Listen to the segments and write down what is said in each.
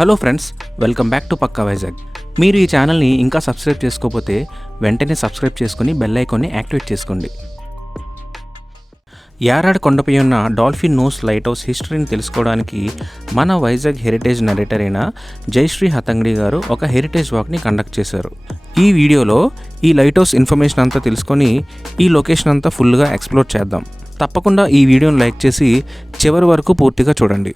Hello friends, welcome back to పక్కా వైజాగ్. మీరు ఈ ఛానల్ని ఇంకా సబ్స్క్రైబ్ చేసుకోకపోతే వెంటనే సబ్స్క్రైబ్ చేసుకుని బెల్ ఐకాన్ని యాక్టివేట్ చేసుకోండి. యారాడ్ కొండపై ఉన్న డాల్ఫిన్ నోస్ లైట్ హౌస్ హిస్టరీని తెలుసుకోవడానికి మన వైజాగ్ హెరిటేజ్ నరేటర్ అయిన జయశ్రీ హతంగడి గారు ఒక హెరిటేజ్ వాక్ని కండక్ట్ చేశారు. ఈ వీడియోలో ఈ లైట్ హౌస్ ఇన్ఫర్మేషన్ అంతా తెలుసుకొని ఈ లొకేషన్ అంతా ఫుల్గా ఎక్స్ప్లోర్ చేద్దాం. తప్పకుండా ఈ వీడియోని లైక్ చేసి చివరి వరకు పూర్తిగా చూడండి.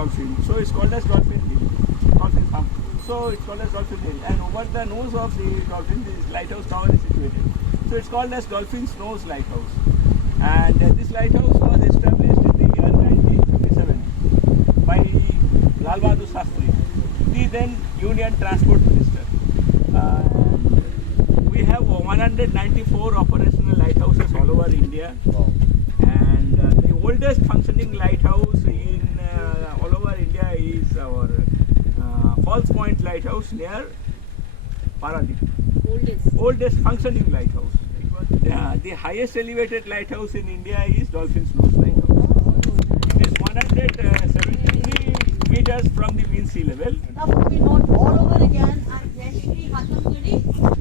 Dolphin, so it's called as Dolphin Hill, Dolphin Farm. So it's called as Dolphin Hill, and over the nose of the dolphin, this lighthouse tower is situated. So it's called as Dolphin Nose lighthouse, and this lighthouse was established in the year 1957 by Lal Bahadur Shastri, the then Union Transport Minister. We have 194 operational lighthouses all over India, and the oldest functioning lighthouse in all over India is our Falls Point lighthouse near Paradip. Oldest functioning lighthouse. The highest elevated lighthouse in India is Dolphin Nose lighthouse. It is 173 meters from the mean sea level. Now we know all over again. I'm Jayashree Hatangadi.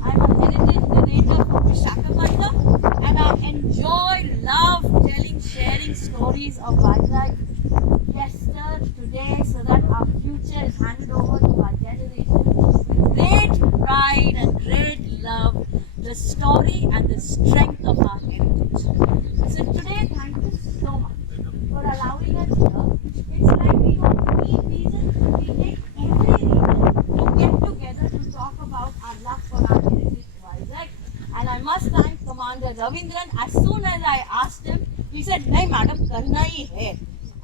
I'm a heritage narrator from Visakhapatnam, and I enjoy, love telling, sharing stories of Vizag today, so that our future is handed over to our generation with great pride and great love, the story and the strength of our heritage. So today, thank you so much for allowing us here. It's like we don't need reasons, we take every reason to get together to talk about our love for our heritage Vizag. And I must thank Commander Ravindran. As soon as I asked him, he said, "Nahi madam, karna hi hai."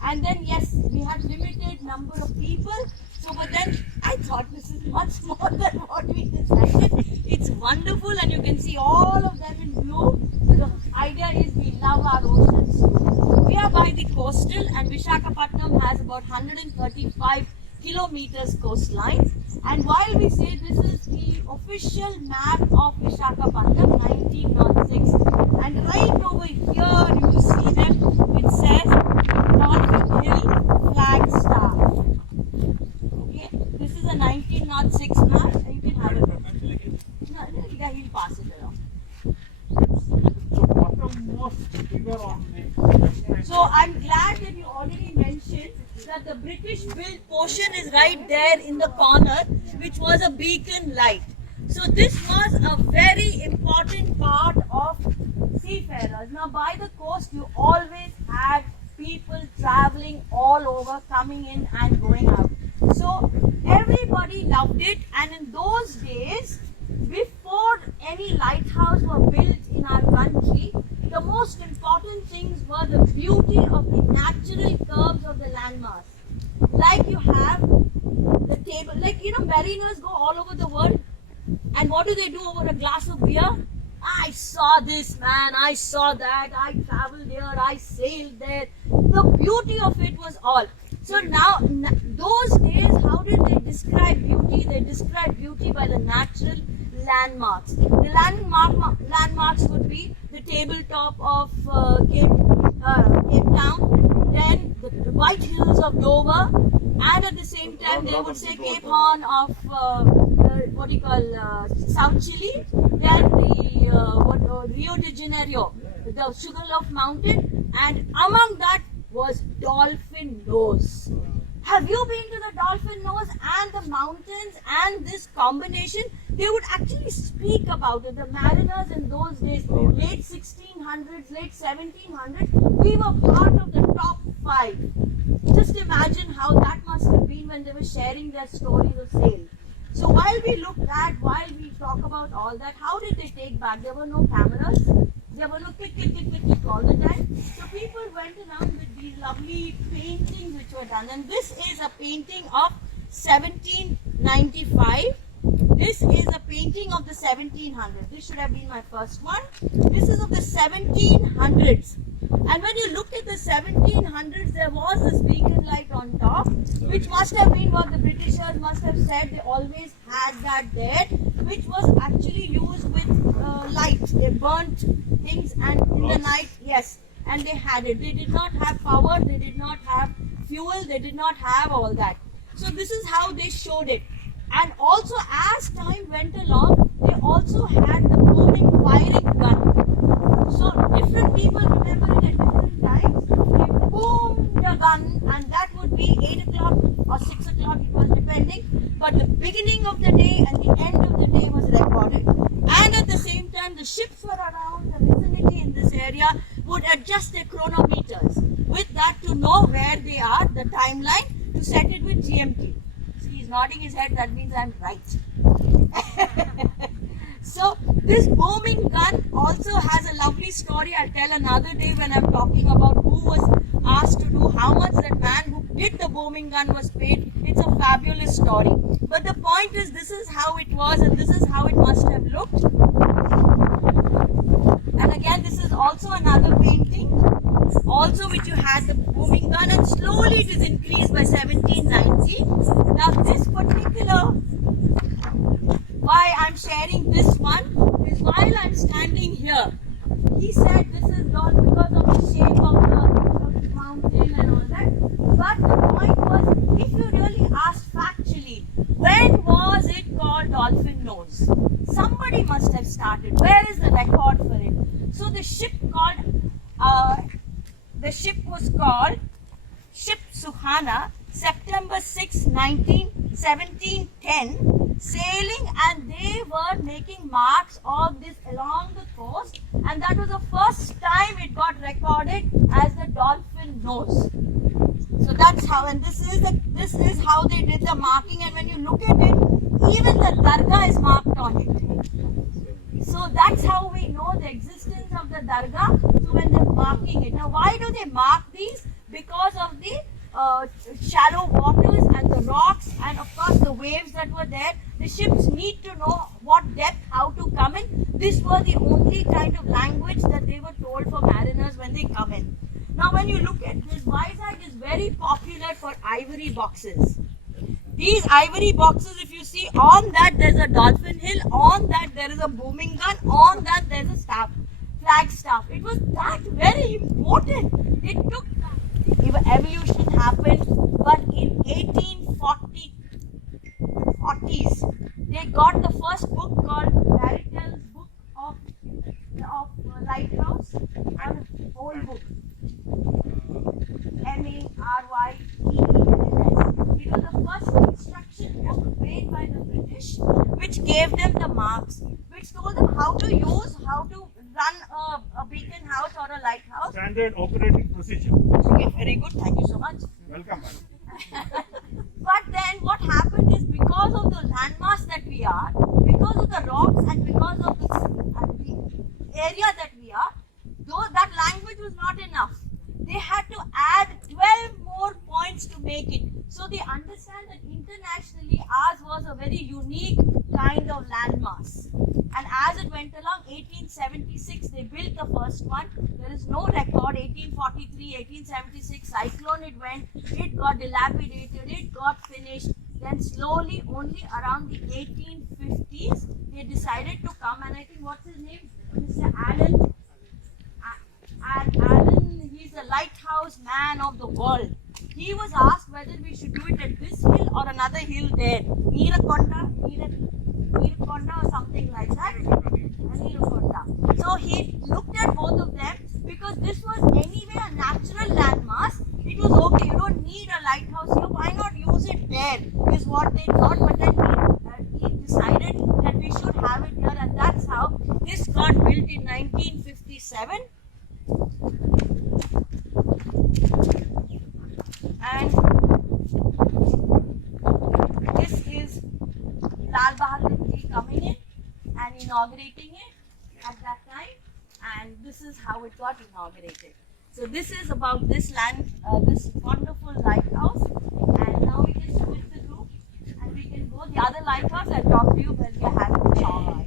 And then yes, we had limited number of people. So but then I thought this is much more than what we decided. It's wonderful, and you can see all of them in blue. So the idea is we love our oceans. We are by the coastal, and Visakhapatnam has about 135 kilometers coastline. And while we say this is the official map of Visakhapatnam 1906, and right over here you will see them, it says Dolphin Hill flag star. Okay, this is a 1906 map, and you can have it. No, he'll pass it around. So I'm glad that you already mentioned that the British built portion is right there in the corner, which was a beacon light. So this was a very important part of seafarers. Now by the coast you always had people traveling all over, coming in and going out. So everybody loved it, and in those days, before any lighthouse were built in our country, the most important things were the beauty of the natural curves of the landmass. Like you have the table, like mariners go all over the world, and what do they do over a glass of beer? I saw this, man, I saw that, I traveled there, I sailed there. The beauty of it was all. So now, those days, how did they describe beauty? They described beauty by the natural landmarks. The landmarks would be the tabletop of Cape Town, then the white hills of Dover, and at the same time they would say Cape Horn of South Chile, then the Rio de Janeiro, the Sugarloaf Mountain, and among that was Dolphin Nose. have you been to the Dolphin Nose and the mountains and this combination? They would actually speak about it. The mariners in those days, late 1600s, late 1700s, we were part of the top 5. Just imagine how that must have been when they were sharing their stories of sail. So while we talk about all that, how did they take back? There were no cameras. There were no click all the time. So people went around with these lovely paintings which were done. And this is a painting of 1795. This is a painting of the 1700s. This should have been my first one. This is of the 1700s. And when you look at the 1700s, there was this beacon light on top, which must have been what the Britishers must have said. They always had that there, which was actually used with light. They burnt things and in the night, yes, and they had it. They did not have power, they did not have fuel, they did not have all that. So this is how they showed it. And also as time went along, they also had the booming firing gun. So different people remember it at different times. They boomed the gun and that would be 8 o'clock or 6 o'clock, it was depending. But the beginning of the day and the end of the day was recorded. And at the same time, the ships were around the vicinity in this area would adjust their chronometers with that to know where they are, the timeline, to set it with GMT. See, he's nodding his head, that means I'm right. So this booming gun also has a lovely story. I'll tell another day when I'm talking about who was asked to do, how much that man who did the booming gun was paid. It's a fabulous story. But the point is, this is how it was and this is how it must have looked. And again, this is also another painting, also which you had the booming gun, and slowly it is increased by 1790. Now this particular, why I'm sharing this one is while I'm standing here, he said this is not because of the shape of the mountain and all that. But the point was, if you really ask factually, when was it called Dolphin Nose? Somebody must have started. Where is the record for it? So the ship was called Ship Suhana, September 6, 1710, sailing, and they were making marks of this along the coast, and that was the first time it got recorded as the Dolphin Nose. So that's how, and this is how they did the marking, and when you look at it, even the dargah is marked on it. So that's how we know the existence of the dargah. So when they're marking it, now why do they mark these? Because of the shallow waters and the rocks and of course the waves that were there. The ships need to know what depth, how to come in. This was the only kind of language that they were told for mariners when they come in. Now when you look at this, Vizag is very popular for ivory boxes. These ivory boxes, if you see, on that there's a dolphin hill, on that there is a booming gun, on that there's a staff, flag staff. It was that very important. It took evolution happened, but in 1840s, they got the first book called Maritel's Book of Lighthouse, an old book. M-A-R-Y-T-E-L-S. It was the first instruction book made by the British, which gave them the marks, which told them how to use, how to run a beacon house or a lighthouse. Standard operating procedure. Okay, very good. Thank you so much. Welcome. But then what happened is, because of the landmass that we are, because of the rocks and because of the area that we are, though that language was not enough, they had to add 12 more points to make it. So they understand that internationally ours was a very unique kind of landmass. And as it went along, 1876 they built the first one. There is no record. 1843, 1876 cyclone it went. It got dilapidated. It got finished. Then slowly, only around the 1850s, they decided to come. And I think what's his name? Mr. Allen. Allen, he's the lighthouse man of the world. He was asked whether we should do it at this hill or another hill there. Neerakonda or something like that. Neerakonda. So he looked at both of them because this was anyway a natural landmass. It was okay, you don't need a lighthouse here. Why not is what they thought, but then he decided that we should have it here, and that's how this got built in 1957. And this is Lal Bahadur Ji coming in and inaugurating it at that time, and this is how it got inaugurated. So this is about this land, this wonderful lighthouse, and now we can split the group and we can go the other lighthouse and talk to you when we are having a shower.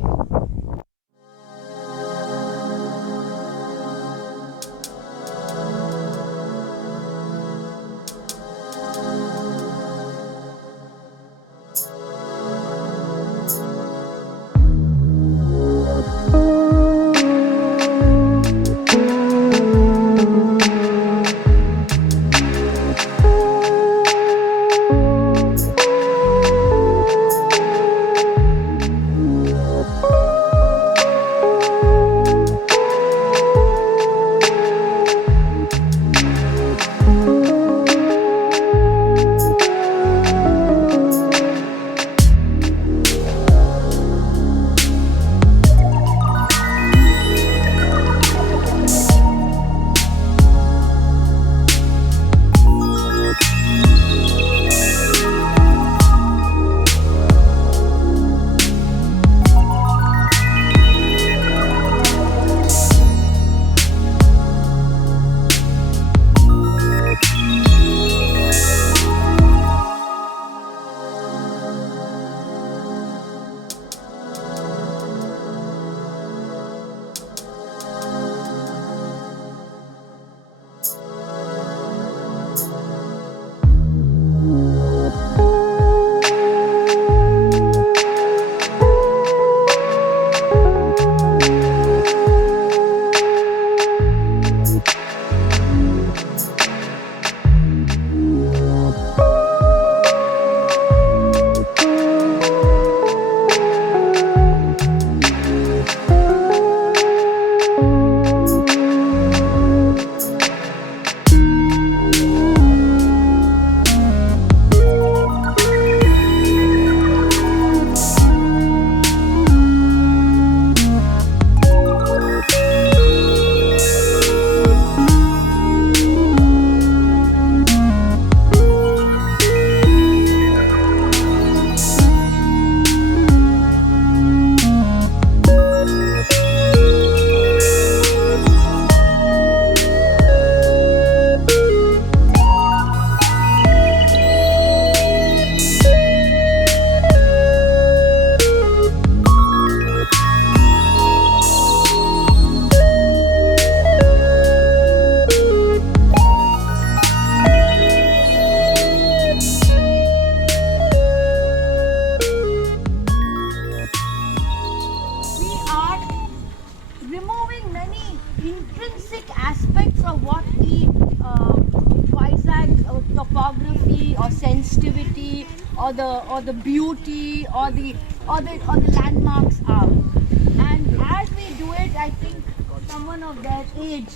sensitivity or the beauty or the landmarks are. And as we do it, I think someone of their age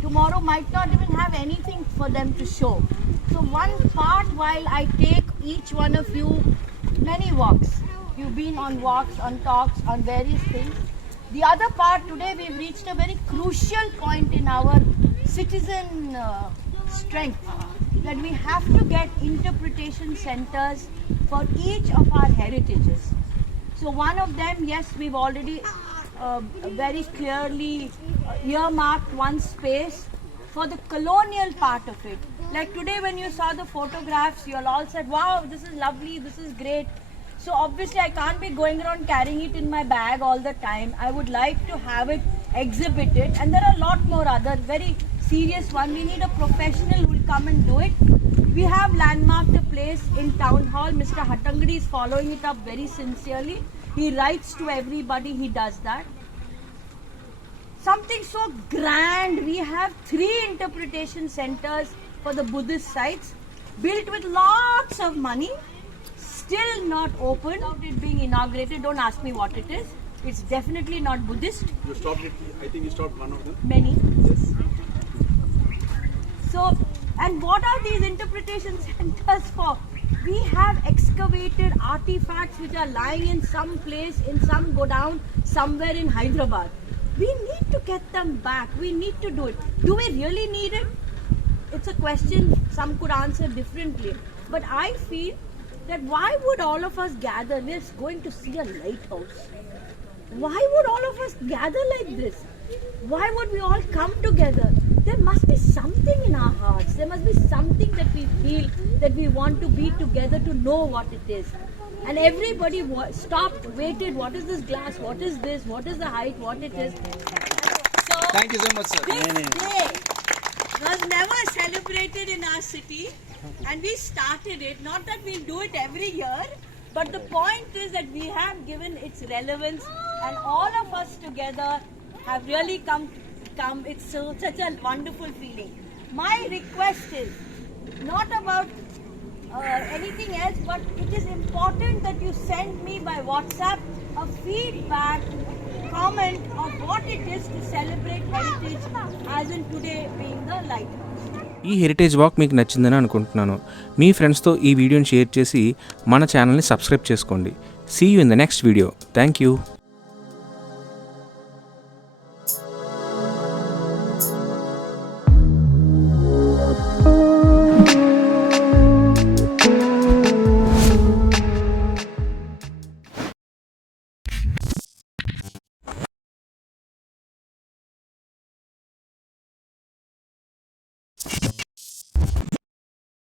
tomorrow might not even have anything for them to show. So one part, while I take each one of you many walks, you've been on walks, on talks, on various things. The other part, today we've reached a very crucial point in our citizen strength, that we have to get interpretation centers for each of our heritages. So one of them, yes, we've already very clearly earmarked one space for the colonial part of it. Like today when you saw the photographs, you all said, wow, this is lovely, this is great. So obviously I can't be going around carrying it in my bag all the time. I would like to have it exhibited, and there are a lot more other very serious one. We need a professional who will come and do it. We have landmarked a place in Town Hall. Mr. Hatangadi is following it up very sincerely. He writes to everybody, he does that. Something so grand, we have 3 interpretation centers for the Buddhist sites, built with lots of money, still not open. Without it being inaugurated, don't ask me what it is. It's definitely not Buddhist. You stopped it, I think you stopped one of them. Many. Yes. So, and what are these interpretation centers for? We have excavated artifacts which are lying in some place, in some godown, somewhere in Hyderabad. We need to get them back. We need to do it. Do we really need it? It's a question some could answer differently. But I feel that why would all of us gather? We're going to see a lighthouse. Why would all of us gather like this? Why would we all come together? There must be something in our hearts. There must be something that we feel that we want to be together to know what it is. And everybody stopped, waited. What is this glass? What is this? What is the height? What it is? So Thank you so much, sir. this day was never celebrated in our city, and we started it. Not that we'll do it every year, but the point is that we have given its relevance, and all of us together have really come. It's such a wonderful feeling. My request is not about anything else, but it is important that you send me by WhatsApp a feedback comment of what it is to celebrate heritage, as in today being the lighthouse. ఈ heritage walk మీకు నచ్చిందని అనుకుంటున్నాను. మీ ఫ్రెండ్స్తో ఈ వీడియోని share చేసి మన ఛానల్ని సబ్స్క్రైబ్ చేసుకోండి. See you in the next video. Thank you.